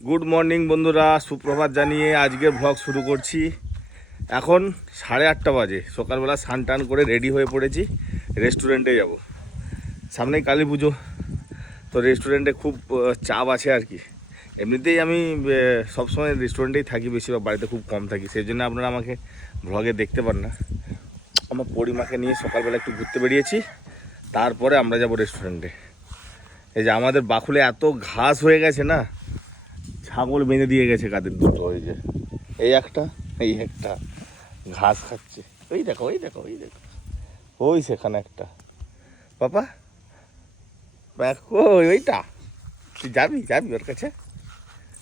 Good morning বন্ধুরা। সুপ্রভাত জানিয়ে আজকের ভ্লগ শুরু করছি। এখন সাড়ে আটটা বাজে। সকালবেলা স্নান টান করে রেডি হয়ে পড়েছি। রেস্টুরেন্টে যাব। সামনেই কালী পুজো। তো রেস্টুরেন্টে খুব চাপ আছে আর কি। এমনিতেই আমি সবসময় রেস্টুরেন্টেই থাকি বেশিরভাগ। বাড়িতে খুব কম থাকি। সেই জন্য আপনারা আমাকে ভ্লগে দেখতে পান না। আমার পরিমাকে নিয়ে সকালবেলা একটু ঘুরতে বেরিয়েছি। তারপরে আমরা যাব রেস্টুরেন্টে এই যে আমাদের বাকুলে এত ঘাস হয়ে গেছে না ছাগল বেঁধে দিয়ে গেছে কাদের দুটো ওই যে, এই একটা এই একটা, ঘাস খাচ্ছে। ওই দেখো ওই দেখো ওই দেখো। ওই সেখানে একটা। পাপা দেখো ওইটা? তুই যাবি যাবি ওর কাছে?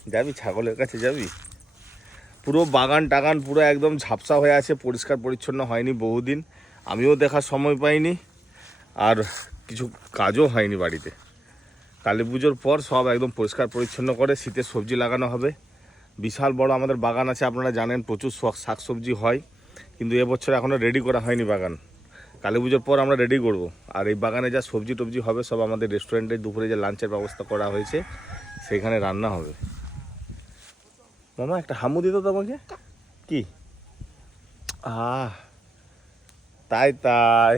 যাবি, ছাগলের কাছে যাবি? পুরো বাগান টাগান পুরো একদম ঝাপসা হয়ে আছে, পরিষ্কার পরিচ্ছন্ন হয়নি বহুদিন। আমিও দেখার সময় পাইনি, আর কিছু কাজও হয়নি বাড়িতে। কালী পুজোর পর সব একদম পরিষ্কার পরিচ্ছন্ন করে শীতের সবজি লাগানো হবে। বিশাল বড় আমাদের বাগান আছে, আপনারা জানেন প্রচুর শাক সবজি হয়, কিন্তু এবছর এখনও রেডি করা হয়নি বাগান। কালী পুজোর পর আমরা রেডি করব। আর এই বাগানে যা সবজি টবজি হবে সব আমাদের রেস্টুরেন্টে দুপুরে যে লাঞ্চের ব্যবস্থা করা হয়েছে, সেখানে রান্না হবে। মামা, একটা হামু দিত তোমাকে? কি? আহ, তাই তাই।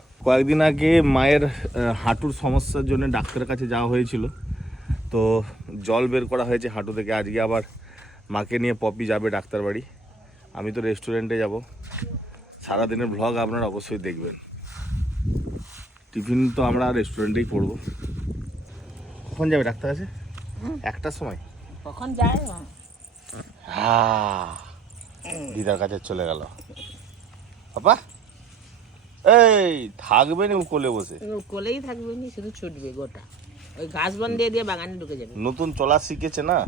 কয়েকদিন আগে মায়ের হাঁটুর সমস্যার জন্য ডাক্তারের কাছে যাওয়া হয়েছিল। তো জল বের করা হয়েছে হাঁটু থেকে। আজকে আবার মাকে নিয়ে পপি যাবে ডাক্তার বাড়ি। আমি তো রেস্টুরেন্টে যাব। সারাদিনের ভ্লগ আপনারা অবশ্যই দেখবেন। টিফিন তো আমরা রেস্টুরেন্টেই করব। কখন যাবে ডাক্তার কাছে? একটার সময়? কখন যায় হ্যাঁ দিদার কাছে চলে গেল। বাবা এই থাকবে না কোলে বসে। ও কোলেই থাকবে নি শুধু ছুটবে গোটা। ওই ঘাস বন দিয়ে দিয়ে বাগানে ঢুকে যাবে। নতুন চলা শিখেছে না?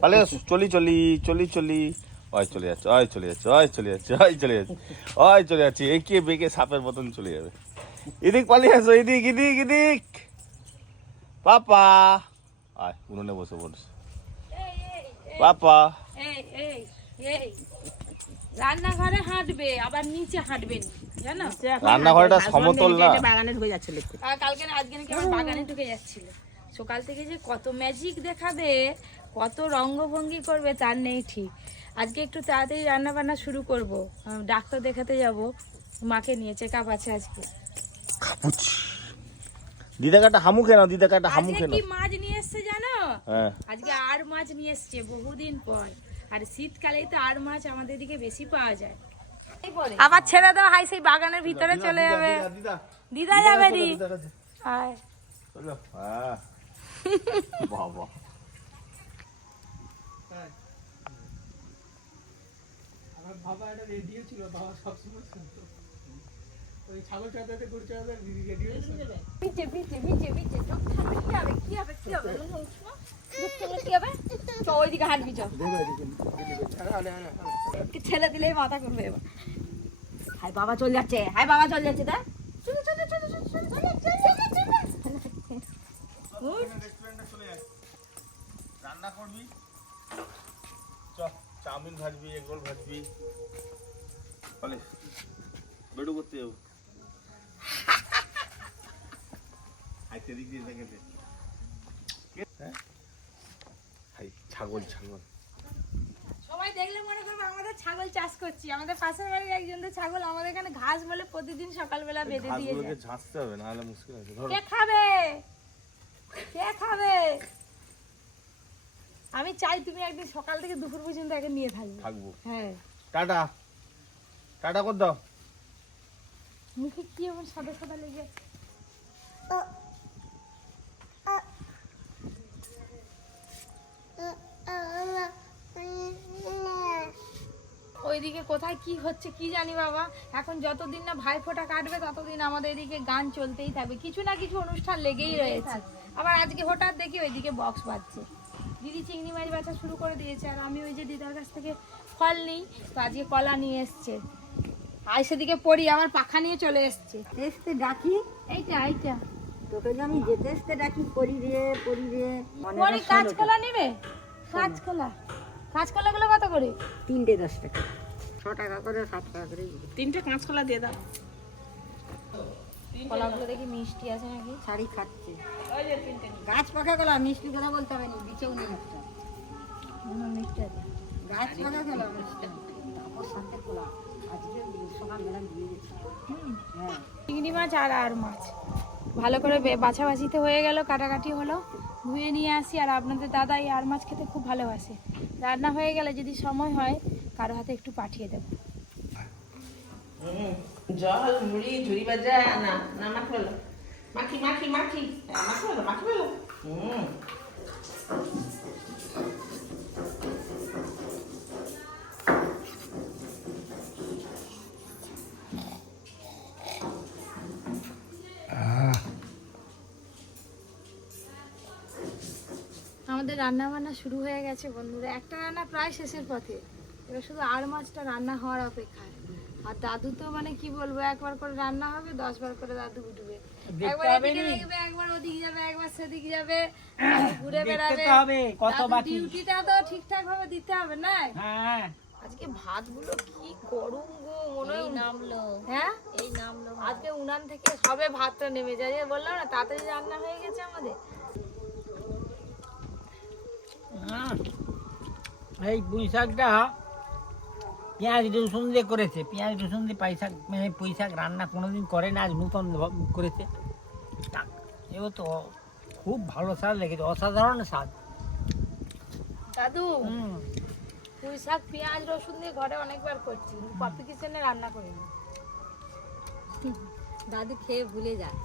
পালে চলি চলি চলি চলি। ওই চলে যাচ্ছে ওই চলে যাচ্ছে ওই চলে যাচ্ছে ওই চলে যাচ্ছে ওই চলে যাচ্ছে। একে বেঁকে সাপের মতন চলে যাবে। এদিক পালিয়ে আসো এদিক এদিক এদিক। পাপা। আয় উনুনে বসে বলছে পাপা। এই এই এই। রান্নাঘরে হাঁটবে আবার নিচে হাঁটবেন জানো? রান্নাঘরটা সমতল না। বাগানে ঢুকে যাচ্ছে দেখতে কালকে আজকে নাকি আমার বাগানে ঢুকে যাচ্ছিল। সকাল থেকে যে কত ম্যাজিক দেখাবে কত রঙ্গভঙ্গি করবে তার নেই ঠিক। আজকে একটু তাড়াতাড়ি রান্না বান্না শুরু করব। ডাক্তার দেখাতে যাব। মাকে নিয়ে চেক আপ আছে আজকে। দিদাকে একটা হামু খেয়ে নাও দিদাকে একটা হামু আজকে খেয়ে কি মাছ নিয়ে এসছে জানো? হ্যাঁ। আজকে আর মাছ নিয়ে এসছে বহুদিন পর। আর শীতকালেই তো আর মাছ আমাদের দিকে বেশি পাওয়া যায়। আবার ছেড়ে দাও হাই সেই বাগানের ভিতরে চলে যাবে। দিদা দিদা। যাবে দি। চলো বাবা। একটা রেডিও ছিল বাবা সবসময় শুনতো। ওই ছাগল চাঁদাতে গরু চাঁদাতে রেডিও ভিজে ভিজে ভিজে ভিজে চোখ থাকবে কি হবে কি হবে কি হবে? ওইদিকে হাঁটবি চো ছেলে দিলেই মাথা করবে এবার হাই বাবা চলে যাচ্ছে হাই বাবা চলে যাচ্ছে তা চলে চলে চলে চলে চলে চলে চলে রেস্টুরেন্টে চলে যাই রান্না করবি চ চাউমিন ভাজবি এগ ভাজবি বলে বেডু করতে যাব হাইতে দিক দিয়ে দেখে হ্যাঁ ছাগল ছাগল। সবাই দেখলে মনে করবে আমাদের ছাগল চাষ করছি। আমাদের পাশের বাড়ির একজনদের ছাগল আমাদের এখানে ঘাস বলে প্রতিদিন সকালবেলা বেঁধে দিয়ে ঘাসগুলোকে যায়। ঝাঁচতে হবে নাহলে মুশকিল আছে ধরো কে খাবে? কে খাবে? আমি চাই তুমি একদিন সকাল থেকে দুপুর পর্যন্ত একে নিয়ে থাকবে। থাকব। হ্যাঁ। টাটা। টাটা কর দাও। মুখে কি এমন সাদা সাদা লেগে আছে? ওইদিকে কোথায় কি হচ্ছে কি জানি বাবা। এখন যতদিন না ভাই ফোঁটা কাটবে ততদিন আমাদের এদিকে গান চলতেই থাকবে। কিছু না কিছু অনুষ্ঠান লেগেই রয়েছে। আবার আজকে হঠাৎ দেখি ওইদিকে বক্স বাজছে। দিদি চিংড়ি মাছ বেচা শুরু করে দিয়েছে আর আমি ওই যে দিদার কাছ থেকে ফল নিই তো আজকে কলা নিয়ে এসছে। আর সেদিকে পড়ি আমার পাখা নিয়ে চলে এসছে। আসতে ডাকি? এইটা এইটা। তোকে যে আমি যেতে আসতে ডাকি করি রে করি রে। মনে কাঁচকলা নেবে? কাঁচকলা। কাঁচকলা গুলো কত করে? তিনটে দশ টাকা। ছ টাকা করে সাত টাকা করে। তিনটে কাঁচকলা দিয়ে দাও। কলাগুলো দেখি মিষ্টি আছে নাকি? শাড়ি খাচ্ছে। গাছ পাকা গেল মিষ্টি কথা বলতে হবে না বিচেও নেই একটা। হুম, মিষ্টি আছে। গাছ পাকা গেল মিষ্টি। তারপর সাথে খোলা আজকে সকালবেলা দিয়ে গেছি। হ্যাঁ। চিংড়ি মাছ আর আর মাছ। ভালো করে বাছাবাছিতে হয়ে গেল কাটাকাটি হলো। ধুয়ে নিয়ে আসি আর আপনাদের দাদা এই আর মাছ খেতে খুব ভালোবাসে। রান্না হয়ে গেলে যদি সময় হয় কারও হাতে একটু পাঠিয়ে দেবো। জল মুড়ি ঝুড়ি বাজা না না মাখি বলো মাখি মাখি মাখি। হ্যাঁ, মাখি বলো মাখি বলো হুম। আমাদের রান্না বান্না শুরু হয়ে গেছে বন্ধুরা। একটা রান্না প্রায় শেষের পথে। এবার শুধু আর মাছটা রান্না হওয়ার অপেক্ষায়। আর দাদু তো মানে কি বলব একবার করে রান্না হবে দশ বার করে দাদু উঠবে। একবার এদিকে দেখবে একবার ওদিকে যাবে একবার সেদিকে যাবে ঘুরে বেড়াবে। কত বাকি। ডিউটিটা তো ঠিকঠাক ভাবে দিতে হবে না হ্যাঁ। আজকে ভাতগুলো কি করুম গো মনে হয় নামলো। হ্যাঁ? এই নামলো আজকে উনান থেকে সবে ভাতটা নেমে যায়। যে বললাম না তাড়াতাড়ি রান্না হয়ে গেছে আমাদের। হ্যাঁ। এই পুঁই শাকটা পেঁয়াজ রসুন দিয়ে করেছে। পেঁয়াজ রসুন দিয়ে শাক মানে পুঁই শাক রান্না কোনোদিন করে না আজ নূতন করেছে। এও তো খুব ভালো স্বাদ লেগেছে অসাধারণ স্বাদ। দাদু হুম। পুঁই শাক পেঁয়াজ রসুন দিয়ে ঘরে অনেকবার করছি পাপি কিচেনে রান্না করিনি দাদু খেয়ে ভুলে যায়।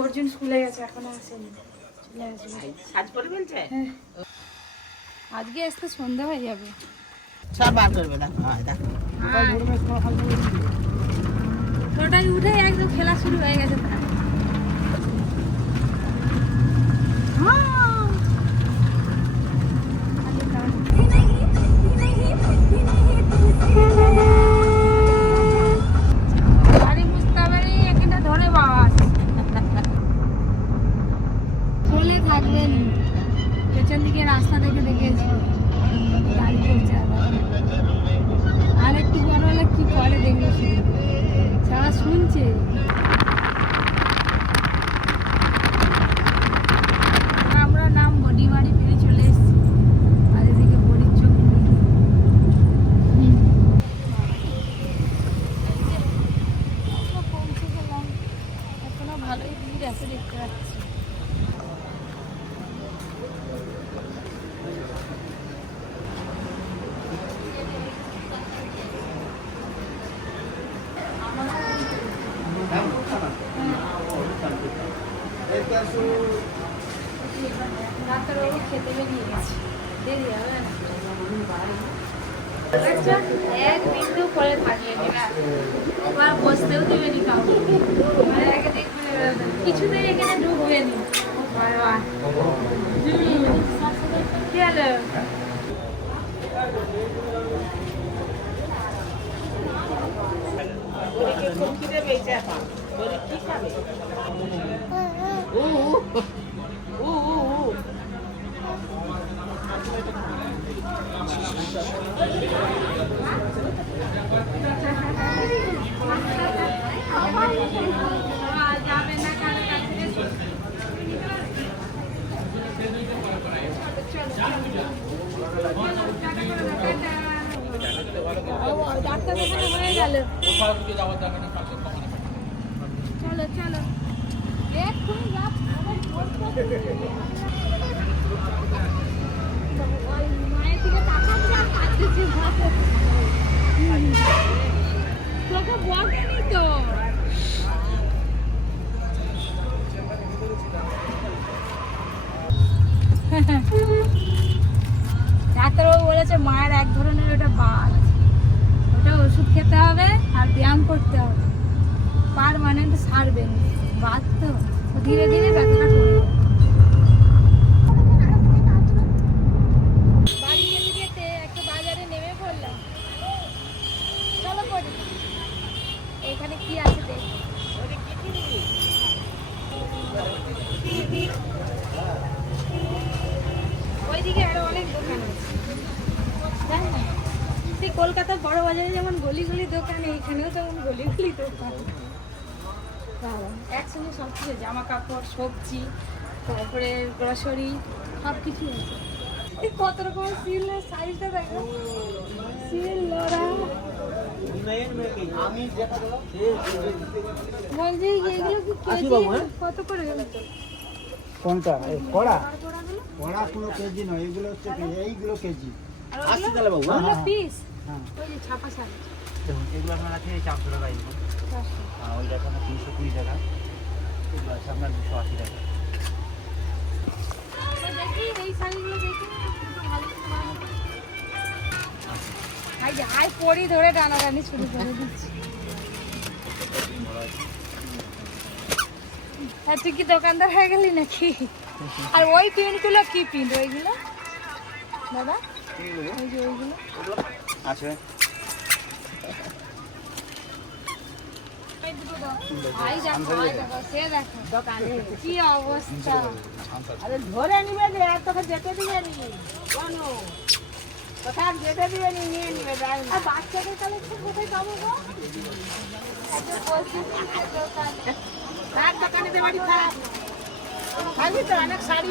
অর্জুন স্কুলে গেছে এখনও আসেনি। করে ফেলছে? আজকে আসতে সন্ধ্যা হয়ে যাবে। সব বার করবে হয় দেখো। ছোটাই উঠে একদম খেলা শুরু হয়ে গেছে তার খেতে বেরিয়ে গেছে না এক বিন্দু করে এবার এবার বসতেও দেবেনি কাউকে এবার একে দেখবেন এবার কিছুতেই এখানে ঢুকবেনি বাবা। হুম। কি খুব খিদে পেয়েছে এখন বড়ি কি খাবে উ উ উ উ উ যাবে না কারও কাছে ডাক্তার দেখানো হয়ে গেল চলো চলো দেখুন মায়ের দিকে তাকাচ্ছে আর কাঁদতেছে ভাতে ডাক্তারবাবু বলেছে মায়ের এক ধরনের ওটা বাত ওটা ওষুধ খেতে হবে আর ব্যায়াম করতে হবে। পারমানেন্ট সারবে না। বাত তো। ধীরে ধীরে ব্যথাটা কমবে বাড়ি যেতে যেতে একটা বাজারে নেমে পড়লাম চলো পড়ি এখানে কি আছে দেখ ওইদিকে আরও অনেক দোকান আছে তাই না সেই কলকাতার বড় বাজারে যেমন গলি গলি দোকান এইখানেও তেমন গলি গলি দোকান একসঙ্গে সব কিছু জামা কাপড় সবজি তারপরে গ্রসারি সব কিছু আছে। এই কত রকম সিলের সাইজটা দেখো। সিল লড়া বলছি এগুলো কি কেজি কত করে কোনটা? কড়া? কড়া কোনো কেজি নয় এগুলো হচ্ছে কেজি এইগুলো কেজি। আর ওগুলো? ওগুলো পিস হ্যাঁ। ওই যে ছাপা শাড়ি। দেখুন এগুলো আপনার আছে চারশো টাকা এগুলো আর ওই দেখো তিনশো কুড়ি টাকা। এগুলো আছে আপনার দুশো আশি টাকা। আই পরি ধরে টানাটানি শুরু করে দিচ্ছি। আর তুই কি দোকানদার হয়ে গেলি নাকি? আর ওই প্রিন্টগুলো কি প্রিন্ট ওইগুলো? দাদা? ওই যে ওইগুলো? আছে। ধরে নিবে যে তোকে যেতে দিবে নি। কোনো কোথাও যেতে দিবে নি নিয়ে নিবে আর বাচ্চাদের কালেকশন কোথায় পাবো গো? দোকানে বাড়ি থাক। খালি তো অনেক শাড়ি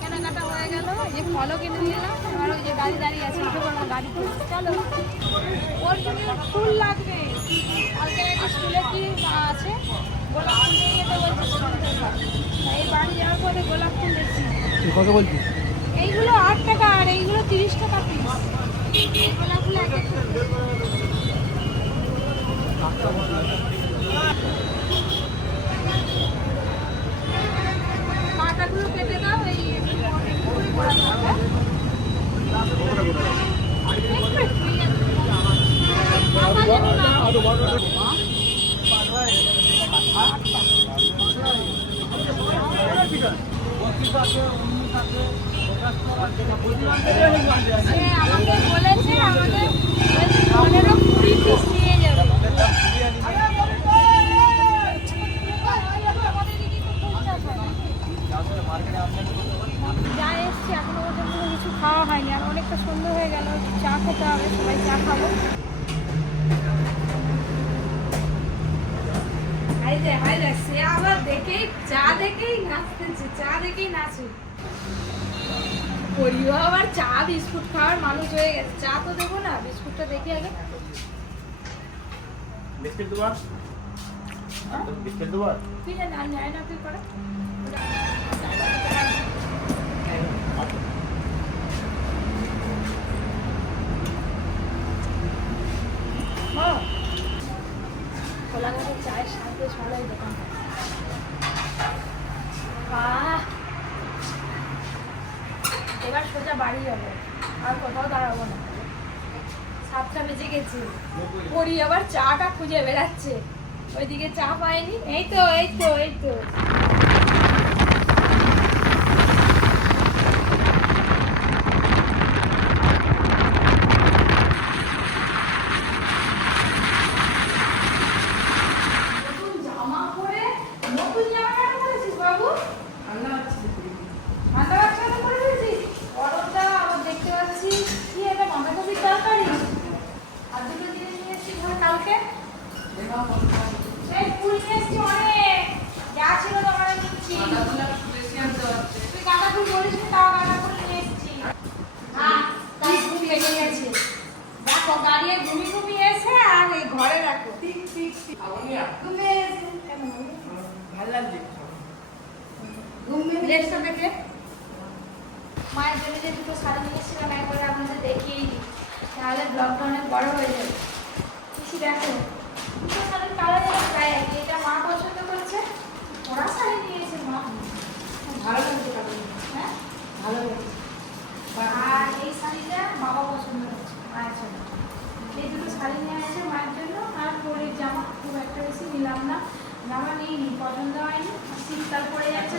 কেনাকাটা হয়ে গেল যে ফলও কিনে নিলাম যে গাড়ি দাঁড়িয়ে আছে উঠে পড়লাম গাড়িতে চলো, ওর জন্য ফুল লাগবে। কালকে নাকি স্কুলে কি আছে? গোলাপ ফুল নিয়ে যেতে এই বাড়ি যাওয়ার পরে গোলাপ ফুল দেখছি এইগুলো আট টাকা আর এইগুলো তিরিশ টাকা পিস। এই গোলাপগুলো এক একটা কাঁটাগুলো কেটে দাও এই করে করা যাবে। একটু একটু, এই আছে। আমার জন্য নাও। সে আমাকে বলেছে আমাদের ওই পনেরো কুড়ি পিস নিয়ে যাবে যা এসছি এখনও পর্যন্ত কিছু খাওয়া হয়নি আর অনেকটা সুন্দর হয়ে গেল চা খেতে হবে সবাই চা খাব হাই দে হাই দে সে আবার দেখেই চা দেখেই নাচতেছে চা দেখেই নাচে। পরিও আবার চা বিস্কুট খাওয়ার মানুষ হয়ে গেছে। চা তো দেবো না বিস্কুটটা দেখি আগে। বিস্কিট দেবো বিস্কিট দেবো তুই না নেয় না তুই করে। কোলাঘাটের চায়ের স্বাদ বেশ ভালোই বাড়ি যাব। আর কোথাও দাঁড়াবো না। সাতটা বেজে গেছে। পরি আবার চাটা খুঁজে বেড়াচ্ছে। ওইদিকে চা পায়নি। এই তো এই তো এই তো নতুন জামা পরে নতুন জামা কেন পরেছিস বাবু ঠান্ডা লাগছে কেন পরে ফেলেছিস গরমটা আবার দেখতে পাচ্ছি কি এটা বাঁধাকপির তরকারি আর দুটো জিনিস নিয়ে কালকে এই ফুল নিয়ে এসেছি অনেক। যা ছিল তোমার নিচ্ছি। তুই গাঁদা ফুল বলিস তাও গাঁদা ফুল নিয়ে এসেছি। হ্যাঁ তাই ঘুম লেগে গেছে। দেখো গাড়ি ঘুমি ঘুমি এসে আর এই ঘরে রাখো ঠিক ঠিক ঠিক ঘুমিয়ে এসে কেমন ড্রেসটা দেখে? মায়ের জন্য যে দুটো শাড়ি নিয়ে এসেছিলাম একবারে আপনাদের দেখিয়েই দিই। তাহলে ব্লগটা অনেক বড় হয়ে যাবে। পিসি দেখো দুটো শাড়ির কালার প্রায় একই এটা মা পছন্দ করে হচ্ছে ওরা শাড়ি নিয়েছে মা। ভালো লাগছে হ্যাঁ? ভালো লাগছে। আর এই শাড়িটা বাবা পছন্দ করছে মায়ের জন্য। এই দুটো শাড়ি নিয়ে আছে মায়ের জন্য আর পরের জামা খুব একটা বেশি নিলাম না। জামা নিইনি পছন্দ হয়নি। শীতকাল পড়ে যাচ্ছে